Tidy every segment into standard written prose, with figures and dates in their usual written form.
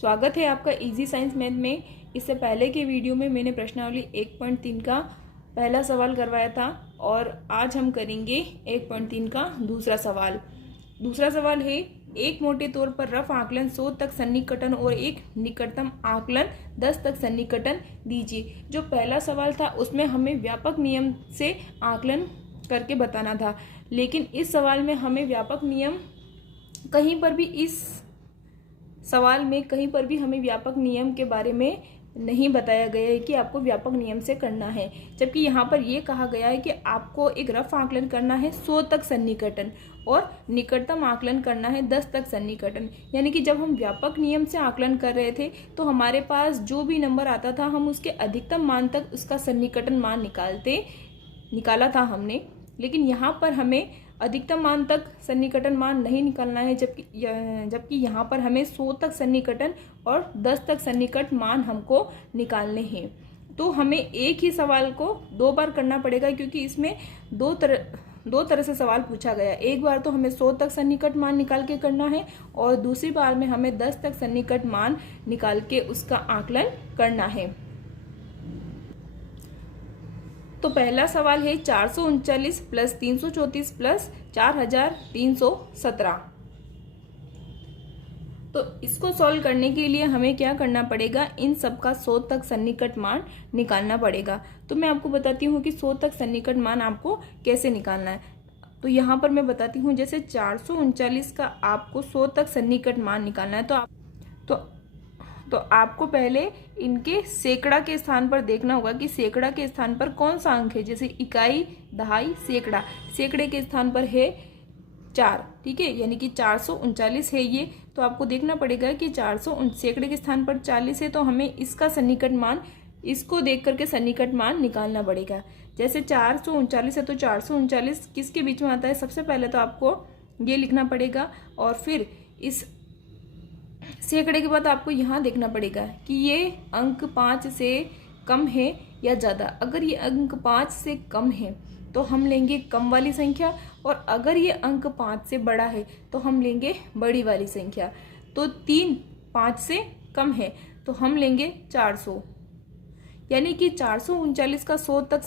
स्वागत है आपका इजी साइंस मैथ में। इससे पहले के वीडियो में मैंने प्रश्नावली 1.3 का पहला सवाल करवाया था और आज हम करेंगे 1.3 का दूसरा सवाल। दूसरा सवाल है, एक मोटे तौर पर रफ आकलन 100 तक सन्निकटन और एक निकटतम आकलन 10 तक सन्निकटन दीजिए। जो पहला सवाल था उसमें हमें व्यापक नियम से आकलन करके बताना था, लेकिन इस सवाल में हमें व्यापक नियम कहीं पर भी हमें व्यापक नियम के बारे में नहीं बताया गया है कि आपको व्यापक नियम से करना है, जबकि यहाँ पर यह कहा गया है कि आपको एक रफ आकलन करना है 100 तक सन्निकटन और निकटतम आकलन करना है 10 तक सन्निकटन। यानी कि जब हम व्यापक नियम से आकलन कर रहे थे तो हमारे पास जो भी नंबर आता था हम उसके अधिकतम मान तक उसका सन्निकटन मान निकाला था हमने, लेकिन यहाँ पर हमें अधिकतम मान तक सन्निकटन मान नहीं निकालना है, जबकि यहाँ पर हमें 100 तक सन्निकटन और 10 तक सन्निकट मान हमको निकालने हैं। तो हमें एक ही सवाल को दो बार करना पड़ेगा, क्योंकि इसमें दो तरह से सवाल पूछा गया। एक बार तो हमें 100 तक सन्निकट मान निकाल के करना है और दूसरी बार में हमें 10 तक सन्निकट मान निकाल के उसका आकलन करना है। तो पहला सवाल है 439 प्लस 334 प्लस 4317। तो इसको सॉल्व करने के लिए हमें क्या करना पड़ेगा, इन सब का 100 तक सन्निकट मान निकालना पड़ेगा। तो मैं आपको बताती हूँ कि 100 तक सन्निकट मान आपको कैसे निकालना है। तो यहाँ पर मैं बताती हूँ, जैसे 439 का आपको 100 तक सन्निकट मान निकालना है तो आपको पहले इनके सैकड़ा के स्थान पर देखना होगा कि सैकड़ा के स्थान पर कौन सा अंक है। जैसे इकाई, दहाई, सैकड़ा, सैकड़े के स्थान पर है 4, ठीक है, यानी कि 439 है ये। तो आपको देखना पड़ेगा कि 400 सैकड़े के स्थान पर 40 है, तो हमें इसका सन्निकट मान, इसको देख करके सन्निकट मान निकालना पड़ेगा। जैसे 439 है तो 439 किसके बीच में आता है, सबसे पहले तो आपको ये लिखना पड़ेगा और फिर इस सैकड़े के बाद आपको यहाँ देखना पड़ेगा कि ये अंक 5 से कम है या ज़्यादा। अगर ये अंक 5 से कम है तो हम लेंगे कम वाली संख्या, और अगर ये अंक 5 से बड़ा है तो हम लेंगे बड़ी वाली संख्या। तो 3 5 से कम है तो हम लेंगे 400, यानी कि 439 का 100 तक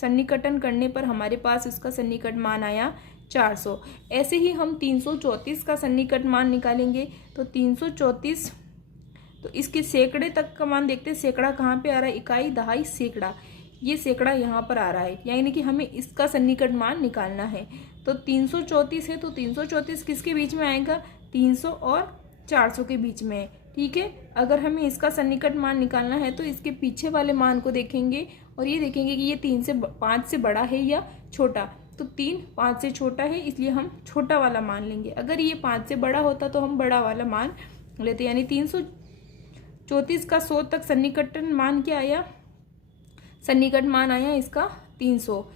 सन्निकटन करने पर हमारे पास इसका सन्निकट मान आया 400। ऐसे ही हम 334 का सन्निकट मान निकालेंगे। तो 334, तो इसके सैकड़े तक का मान देखते हैं। सैकड़ा कहाँ पे आ रहा है, इकाई, दहाई, सैकड़ा, ये सैकड़ा यहाँ पर आ रहा है, यानी कि हमें इसका सन्निकट मान निकालना है। तो 334 है तो 334 किसके बीच में आएगा, 300 और 400 के बीच में, ठीक है। अगर हमें इसका सन्निकट मान निकालना है तो इसके पीछे वाले मान को देखेंगे और ये देखेंगे कि ये 5 से बड़ा है या छोटा। तो 3 5 से छोटा है, इसलिए हम छोटा वाला मान लेंगे। अगर ये 5 से बड़ा होता तो हम बड़ा वाला मान लेते, यानी 334 का 100 तक सन्निकटन मान क्या आया, सन्निकट मान आया इसका 300।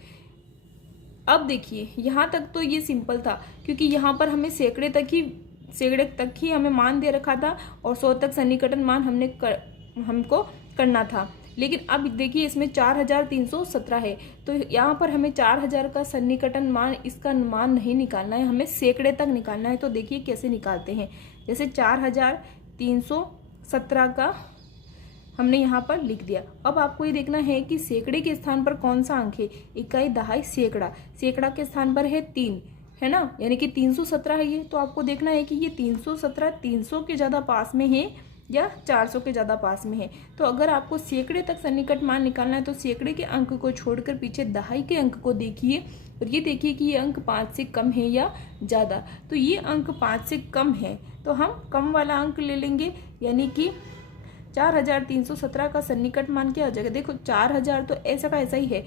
अब देखिए यहाँ तक तो ये सिंपल था, क्योंकि यहाँ पर हमें सैकड़े तक ही हमें मान दे रखा था और 100 तक सन्निकटन मान हमको करना था। लेकिन अब देखिए इसमें 4317 है, तो यहाँ पर हमें 4000 का सन्निकटन मान, इसका मान नहीं निकालना है, हमें सैकड़े तक निकालना है। तो देखिए कैसे निकालते हैं। जैसे 4317 का हमने यहाँ पर लिख दिया। अब आपको ये देखना है कि सैकड़े के स्थान पर कौन सा अंक है, इकाई, दहाई, सैकड़ा, सैकड़ा के स्थान पर है 3, है ना, यानी कि 317 है ये। तो आपको देखना है कि ये 317 300 के ज़्यादा पास में है या 400 के ज़्यादा पास में है। तो अगर आपको सैकड़े तक सन्निकट मान निकालना है तो सैकड़े के अंक को छोड़कर पीछे दहाई के अंक को देखिए और ये देखिए कि ये अंक 5 से कम है या ज़्यादा। तो ये अंक 5 से कम है तो हम कम वाला अंक ले लेंगे, यानी कि 4317 का सन्निकट मान क्या हो जाएगा। देखो 4000 तो ऐसा का ऐसा ही है,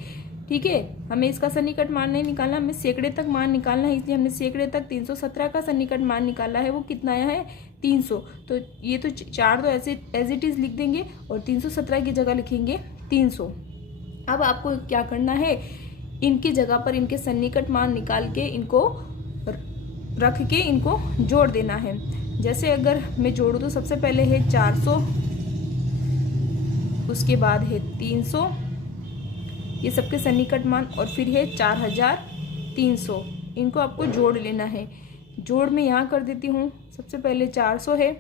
ठीक है, हमें इसका सन्निकट मान नहीं निकालना, हमें सैकड़े तक मान निकालना है, इसलिए हमने सैकड़े तक 317 का सन्निकट मान निकाला है। वो कितना आया है, 300। तो ये तो 4 तो ऐसे एज इट इज़ लिख देंगे और 317 की जगह लिखेंगे 300। अब आपको क्या करना है, इनकी जगह पर इनके सन्निकट मान निकाल के इनको रख के इनको जोड़ देना है। जैसे अगर मैं जोड़ूँ तो सबसे पहले है 400, उसके बाद है 300, ये सबके सन्निकट मान, और फिर है 4300। इनको आपको जोड़ लेना है। जोड़ में यहाँ कर देती हूँ। सबसे पहले 400 है,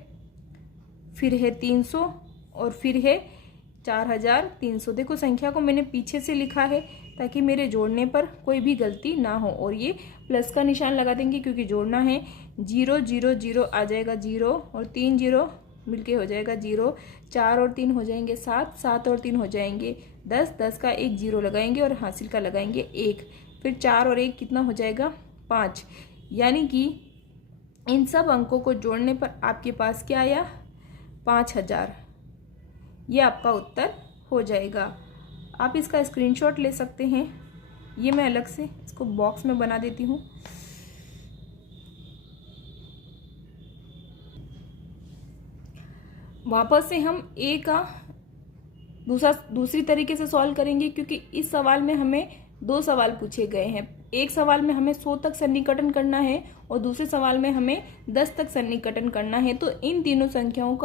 फिर है 300 और फिर है 4300। देखो संख्या को मैंने पीछे से लिखा है ताकि मेरे जोड़ने पर कोई भी गलती ना हो। और ये प्लस का निशान लगा देंगे क्योंकि जोड़ना है। 0 0 0 आ जाएगा 0 और 3 0 मिलके हो जाएगा 0। 4 और 3 हो जाएंगे 7, 7 और 3 हो जाएंगे 10, 10 का एक 0 लगाएंगे और हासिल का लगाएंगे 1। फिर 4 और 1 कितना हो जाएगा 5। यानी कि इन सब अंकों को जोड़ने पर आपके पास क्या आया 5000। ये आपका उत्तर हो जाएगा। आप इसका स्क्रीनशॉट ले सकते हैं। ये मैं अलग से इसको बॉक्स में बना देती हूँ। वापस से हम ए का दूसरी तरीके से सॉल्व करेंगे क्योंकि इस सवाल में हमें 2 सवाल पूछे गए हैं। एक सवाल में हमें 100 तक सन्निकटन करना है और दूसरे सवाल में हमें 10 तक सन्निकटन करना है। तो इन तीनों संख्याओं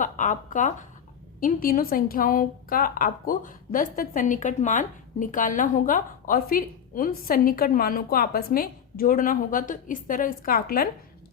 का आपको 10 तक सन्निकट मान निकालना होगा और फिर उन सन्निकट मानों को आपस में जोड़ना होगा। तो इस तरह इसका आकलन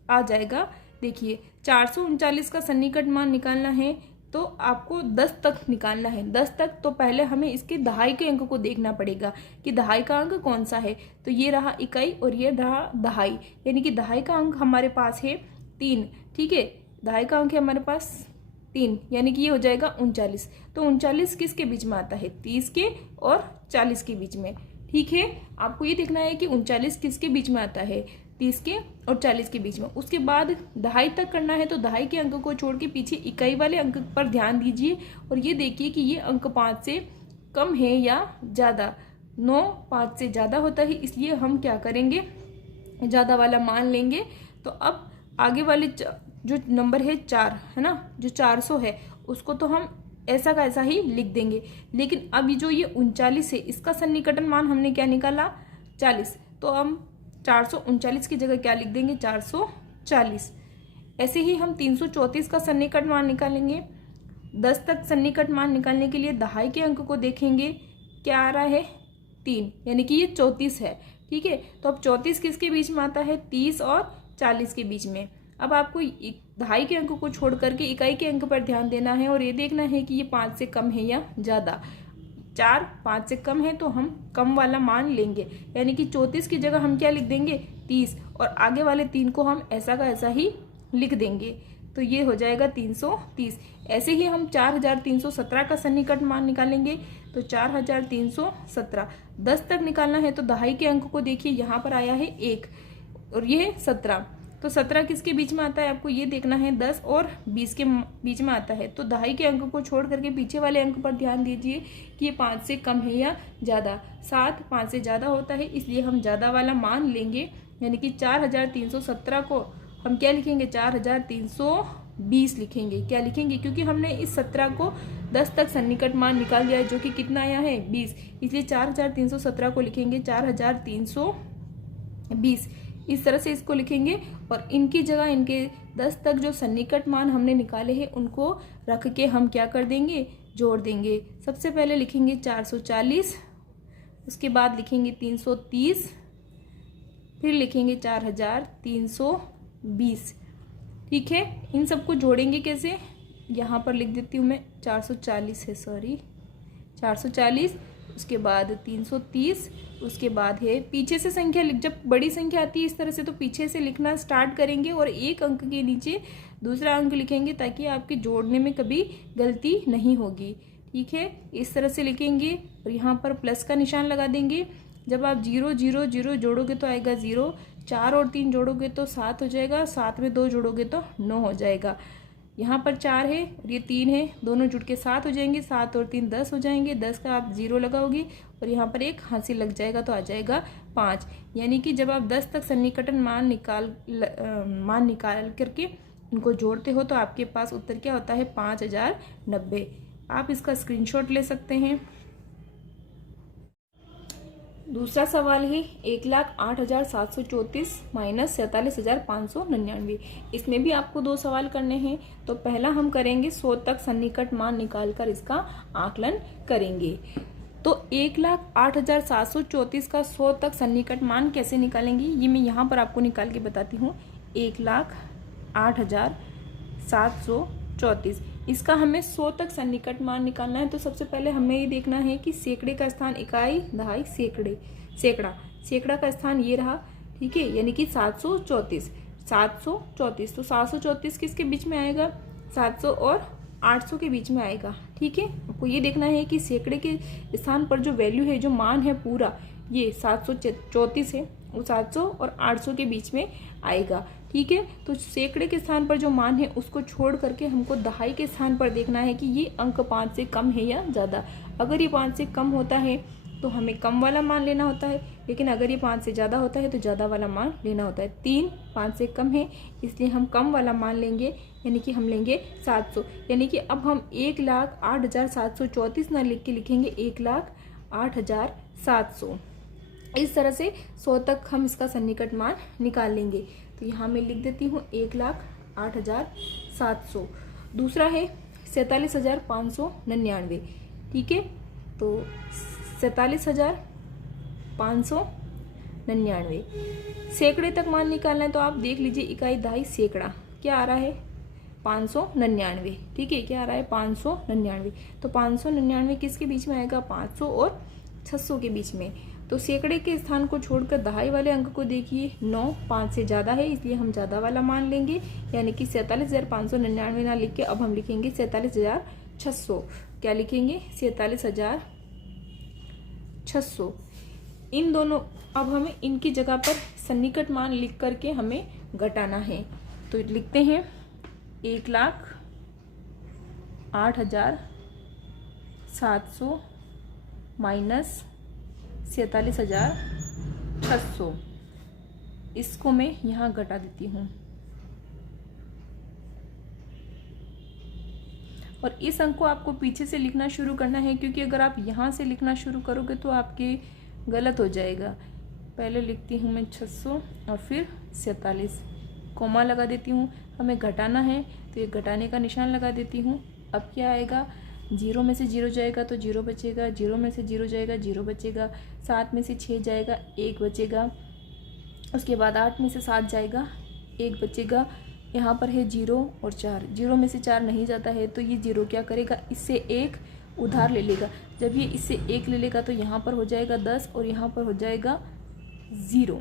आ जाएगा। देखिए 439 का सन्निकट मान निकालना है तो आपको 10 तक निकालना है। 10 तक तो पहले हमें इसके दहाई के अंक को देखना पड़ेगा कि दहाई का अंक कौन सा है। तो ये रहा इकाई और ये रहा दहाई, यानी कि दहाई का अंक हमारे पास है 3। ठीक है, दहाई का अंक है हमारे पास 3, यानी कि ये हो जाएगा 39। तो 39 किसके बीच में आता है 30 के और 40 के बीच में। ठीक है, आपको ये देखना है कि 39 किसके बीच में आता है 30 के और 40 के बीच में। उसके बाद दहाई तक करना है तो दहाई के अंक को छोड़ के पीछे इकाई वाले अंक पर ध्यान दीजिए और ये देखिए कि ये अंक 5 से कम है या ज़्यादा। 9 5 से ज़्यादा होता है, इसलिए हम क्या करेंगे ज़्यादा वाला मान लेंगे। तो अब आगे वाले जो नंबर है 4 है ना, जो 400 है उसको तो हम ऐसा का ऐसा ही लिख देंगे। लेकिन अब जो ये 39 है इसका सन्निकटन मान हमने क्या निकाला 40, तो हम 439 की जगह क्या लिख देंगे 440। ऐसे ही हम 334 का सन्निकट मान निकालेंगे। 10 तक सन्निकट मान निकालने के लिए दहाई के अंक को देखेंगे, क्या आ रहा है 3, यानी कि ये 34 है। ठीक है, तो अब 34 किसके बीच में आता है 30 और 40 के बीच में। अब आपको दहाई के अंक को छोड़ करके इकाई के अंक पर ध्यान देना है और ये देखना है कि ये 5 से कम है या ज़्यादा। 4 5 से कम है तो हम कम वाला मान लेंगे, यानी कि 34 की जगह हम क्या लिख देंगे 30 और आगे वाले 3 को हम ऐसा का ऐसा ही लिख देंगे। तो ये हो जाएगा 330। ऐसे ही हम 4317 का सन्निकट मान निकालेंगे। तो 4317 10 तक निकालना है तो दहाई के अंक को देखिए, यहाँ पर आया है 1 और ये है 17। तो 17 किसके बीच में आता है आपको ये देखना है, 10 और 20 के बीच में आता है। तो दहाई के अंक को छोड़ करके पीछे वाले अंक पर ध्यान दीजिए कि ये 5 से कम है या ज़्यादा। 7 5 से ज़्यादा होता है, इसलिए हम ज़्यादा वाला मान लेंगे, यानी कि 4317 को हम क्या लिखेंगे 4320 लिखेंगे। क्या लिखेंगे, क्योंकि हमने इस 17 को 10 तक सन्निकट मान निकाल दिया है जो कि कितना आया है 20, इसलिए 4317 को लिखेंगे 4320। इस तरह से इसको लिखेंगे और इनकी जगह इनके 10 तक जो सन्निकट मान हमने निकाले हैं उनको रख के हम क्या कर देंगे जोड़ देंगे। सबसे पहले लिखेंगे 440, उसके बाद लिखेंगे 330, फिर लिखेंगे 4320। ठीक है, इन सबको जोड़ेंगे कैसे, यहाँ पर लिख देती हूँ मैं 440 है, सॉरी 440, उसके बाद 330, उसके बाद है पीछे से संख्या जब बड़ी संख्या आती है इस तरह से तो पीछे से लिखना स्टार्ट करेंगे और एक अंक के नीचे दूसरा अंक लिखेंगे ताकि आपके जोड़ने में कभी गलती नहीं होगी। ठीक है, इस तरह से लिखेंगे और यहाँ पर प्लस का निशान लगा देंगे। जब आप 0 0 0 जोड़ोगे तो आएगा 0, 4 और 3 जोड़ोगे तो 7 हो जाएगा, 7 में 2 जोड़ोगे तो 9 हो जाएगा। यहाँ पर 4 है और ये 3 है, दोनों जुड़ के 7 हो जाएंगे, 7 और 3 10 हो जाएंगे, 10 का आप 0 लगाओगे और यहाँ पर एक हासिल लग जाएगा तो आ जाएगा 5। यानी कि जब आप 10 तक सन्निकटन मान निकाल करके इनको जोड़ते हो तो आपके पास उत्तर क्या होता है 5090। आप इसका स्क्रीनशॉट ले सकते हैं। दूसरा सवाल है 1,08,734 माइनस 47,599। इसमें भी आपको 2 सवाल करने हैं। तो पहला हम करेंगे 100 तक सन्निकट मान निकालकर इसका आकलन करेंगे। तो 1,08,734 का 100 तक सन्निकट मान कैसे निकालेंगे ये मैं यहाँ पर आपको निकाल के बताती हूँ। 1,08,734 34। इसका हमें 100 तक सन्निकट मान निकालना है। तो सबसे पहले हमें ये देखना है कि सैकड़े का स्थान, इकाई, दहाई, सैकड़ा, सैकड़ा का स्थान ये रहा, ठीक है, यानी कि 734। 734, तो 734 किसके बीच में आएगा? 700 और 800 के बीच में आएगा, ठीक है। आपको ये देखना है कि सैकड़े के स्थान पर जो वैल्यू है, जो मान है पूरा, ये 734 है, वो 700 और 800 के बीच में आएगा, ठीक है। तो सैकड़े के स्थान पर जो मान है उसको छोड़ करके हमको दहाई के स्थान पर देखना है कि ये अंक 5 से कम है या ज़्यादा। अगर ये 5 से कम होता है तो हमें कम वाला मान लेना होता है, लेकिन अगर ये 5 से ज़्यादा होता है तो ज़्यादा वाला मान लेना होता है। 3 5 से कम है, इसलिए हम कम वाला मान लेंगे, यानी कि हम लेंगे 700। यानी कि अब हम 1,08,734 ना लिख के लिखेंगे 1,08,700। इस तरह से 100 तक हम इसका सन्निकट मान निकाल लेंगे। तो यहाँ मैं लिख देती हूँ 1,08,700। दूसरा है 47,599, ठीक है। तो 47,599 सैकड़े तक मान निकालना है। तो आप देख लीजिए, इकाई, दहाई, सैकड़ा क्या आ रहा है? 599, ठीक है। क्या आ रहा है? 599। तो 599 किसके बीच में आएगा? 500 और 600 के बीच में। तो सैकड़े के स्थान को छोड़कर दहाई वाले अंक को देखिए, 9 5 से ज़्यादा है, इसलिए हम ज़्यादा वाला मान लेंगे, यानी कि 47,599 ना लिख के अब हम लिखेंगे 47,600। क्या लिखेंगे? 47,600। इन दोनों, अब हमें इनकी जगह पर सन्निकट मान लिख करके हमें घटाना है। तो लिखते हैं 1,08,700 माइनस 47,600। इसको मैं यहाँ घटा देती हूँ, और इस अंक को आपको पीछे से लिखना शुरू करना है, क्योंकि अगर आप यहाँ से लिखना शुरू करोगे तो आपके गलत हो जाएगा। पहले लिखती हूँ मैं 600 और फिर 47, कोमा लगा देती हूँ। हमें घटाना है तो ये घटाने का निशान लगा देती हूँ। अब क्या आएगा? 0 में से 0 जाएगा तो 0 बचेगा, 0 में से 0 जाएगा 0 बचेगा, 7 में से 6 जाएगा 1 बचेगा, उसके बाद 8 में से 7 जाएगा 1 बचेगा। यहाँ पर है 0 और 4, 0 में से 4 नहीं जाता है, तो ये 0 क्या करेगा? इससे 1 उधार ले लेगा। जब ये इससे 1 ले लेगा तो यहाँ पर हो जाएगा 10 और यहाँ पर हो जाएगा 0।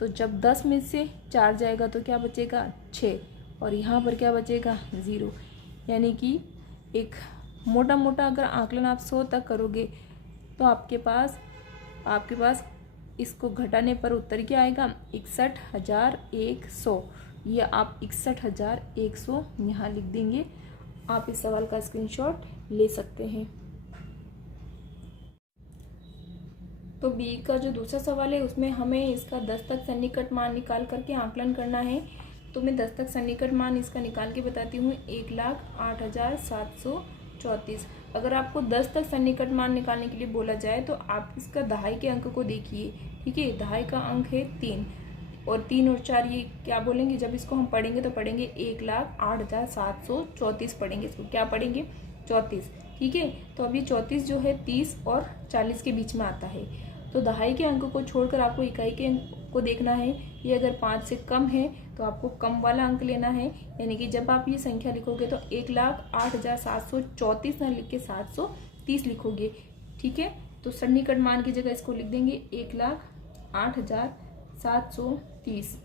तो जब 10 में से 4 जाएगा तो क्या बचेगा? 6, और यहाँ पर क्या बचेगा? 0। यानी कि एक मोटा मोटा अगर आकलन आप 100 तक करोगे तो आपके पास इसको घटाने पर उत्तर क्या आएगा? 61,100। या आप 61,100 यहाँ लिख देंगे। आप इस सवाल का स्क्रीनशॉट ले सकते हैं। तो बी का जो दूसरा सवाल है उसमें हमें इसका 10 तक सन्निकट मान निकाल करके आकलन करना है। तो मैं 10 तक सन्निकट मान इसका निकाल के बताती हूँ। 1,08,734। अगर आपको 10 तक सन्निकट मान निकालने के लिए बोला जाए तो आप इसका दहाई के अंक को देखिए, ठीक है। दहाई का अंक है 3, और 3 और 4 ये क्या बोलेंगे? जब इसको हम पढ़ेंगे तो पढ़ेंगे 1,08,734 पढ़ेंगे। इसको क्या पढ़ेंगे? 34, ठीक है। तो अभी 34 जो है 30 और 40 के बीच में आता है। तो दहाई के अंक को छोड़कर आपको इकाई के अंक को देखना है। ये अगर 5 से कम है तो आपको कम वाला अंक लेना है, यानी कि जब आप ये संख्या लिखोगे तो 1,08,734 ना लिख के 730 लिखोगे, ठीक है। तो सन्निकट मान की जगह इसको लिख देंगे 1,08,730।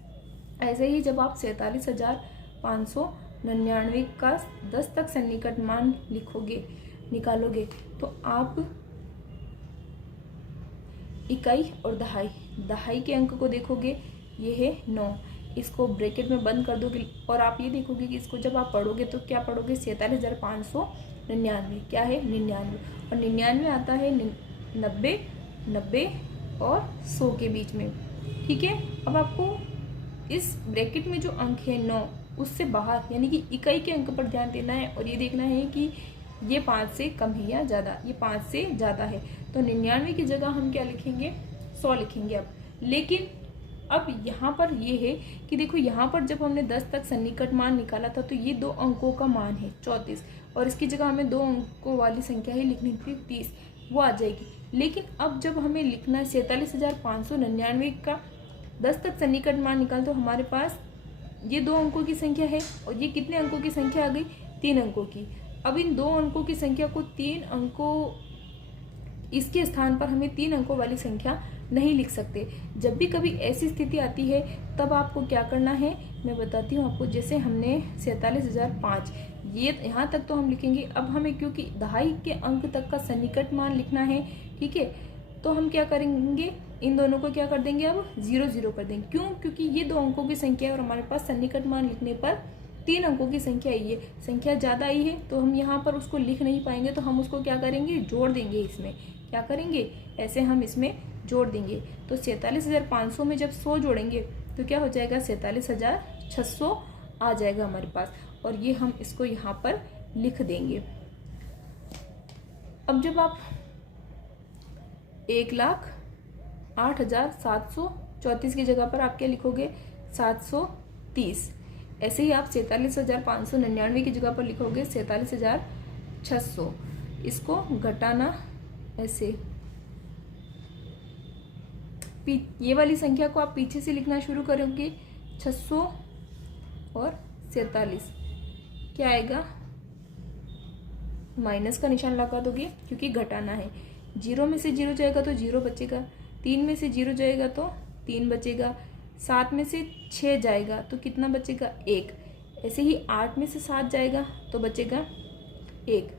ऐसे ही जब आप 47,599 का 10 तक सन्निकट मान निकालोगे तो आप इकाई और दहाई के अंक को देखोगे। ये है 9, इसको ब्रैकेट में बंद कर दोगे और आप ये देखोगे कि इसको जब आप पढ़ोगे तो क्या पढ़ोगे? 47,599 क्या है? 99, और 99 आता है 90, 90 और 100 के बीच में, ठीक है। अब आपको इस ब्रैकेट में जो अंक है 9 उससे बाहर, यानी कि इकाई के अंक पर ध्यान देना है, और ये देखना है कि ये 5 से कम है या ज़्यादा। ये 5 से ज़्यादा है तो 99 की जगह हम क्या लिखेंगे? 100 लिखेंगे अब। लेकिन अब यहाँ पर ये है कि देखो, यहाँ पर जब हमने 10 तक सन्निकट मान निकाला था तो ये 2 अंकों का मान है 34, और इसकी जगह हमें 2 अंकों वाली संख्या ही लिखनी थी 30, वो आ जाएगी। लेकिन अब जब हमें लिखना है 47,599 का 10 तक सन्निकट मान निकाल, तो हमारे पास ये 2 अंकों की संख्या है और ये कितने अंकों की संख्या आ गई? 3 अंकों की। अब इन 2 अंकों की संख्या को 3 अंकों, इसके स्थान पर हमें 3 अंकों वाली संख्या नहीं लिख सकते। जब भी कभी ऐसी स्थिति आती है तब आपको क्या करना है मैं बताती हूँ आपको। जैसे हमने 47,005 ये यहाँ तक तो हम लिखेंगे। अब हमें क्योंकि दहाई के अंक तक का सन्निकट मान लिखना है, ठीक है, तो हम क्या करेंगे, इन दोनों को क्या कर देंगे, अब 0 0 कर देंगे। क्यों? क्योंकि ये 2 अंकों की संख्या है और हमारे पास सन्निकट मान लिखने पर 3 अंकों की संख्या आई है। संख्या ज़्यादा आई है तो हम यहाँ पर उसको लिख नहीं पाएंगे, तो हम उसको क्या करेंगे, जोड़ देंगे। इसमें क्या करेंगे, ऐसे हम इसमें जोड़ देंगे। तो 47,500 में जब 100 जोड़ेंगे तो क्या हो जाएगा, 47,600 आ जाएगा हमारे पास, और ये हम इसको यहाँ पर लिख देंगे। अब जब आप 1,08,734 की जगह पर आप क्या लिखोगे, 730। ऐसे ही आप 47,599 की जगह पर लिखोगे 47,600। इसको घटाना ऐसे, ये वाली संख्या को आप पीछे से लिखना शुरू करोगे, 600 और 47, क्या आएगा, माइनस का निशान लगा दोगे क्योंकि घटाना है। 0 में से 0 जाएगा तो 0 बचेगा, 3 में से 0 जाएगा तो 3 बचेगा, 7 में से 6 जाएगा तो कितना बचेगा, 1। ऐसे ही 8 में से 7 जाएगा तो बचेगा 1,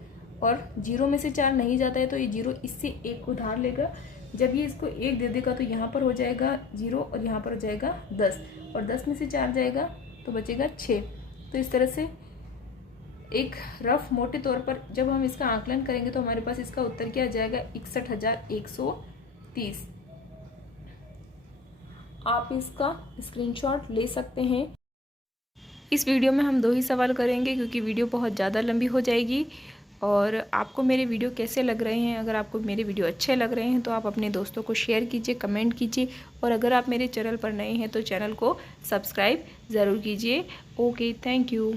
और 0 में से 4 नहीं जाता है तो ये 0 इससे 1 को उधार लेगा। जब ये इसको 1 दे देगा तो यहाँ पर हो जाएगा 0 और यहाँ पर हो जाएगा 10, और 10 में से 4 जाएगा तो बचेगा 6। तो इस तरह से एक रफ मोटे तौर पर जब हम इसका आकलन करेंगे तो हमारे पास इसका उत्तर क्या आ जाएगा, 61,130। आप इसका स्क्रीनशॉट ले सकते हैं। इस वीडियो में हम 2 ही सवाल करेंगे क्योंकि वीडियो बहुत ज़्यादा लंबी हो जाएगी। और आपको मेरे वीडियो कैसे लग रहे हैं, अगर आपको मेरे वीडियो अच्छे लग रहे हैं तो आप अपने दोस्तों को शेयर कीजिए, कमेंट कीजिए, और अगर आप मेरे चैनल पर नए हैं तो चैनल को सब्सक्राइब ज़रूर कीजिए। Okay, thank you.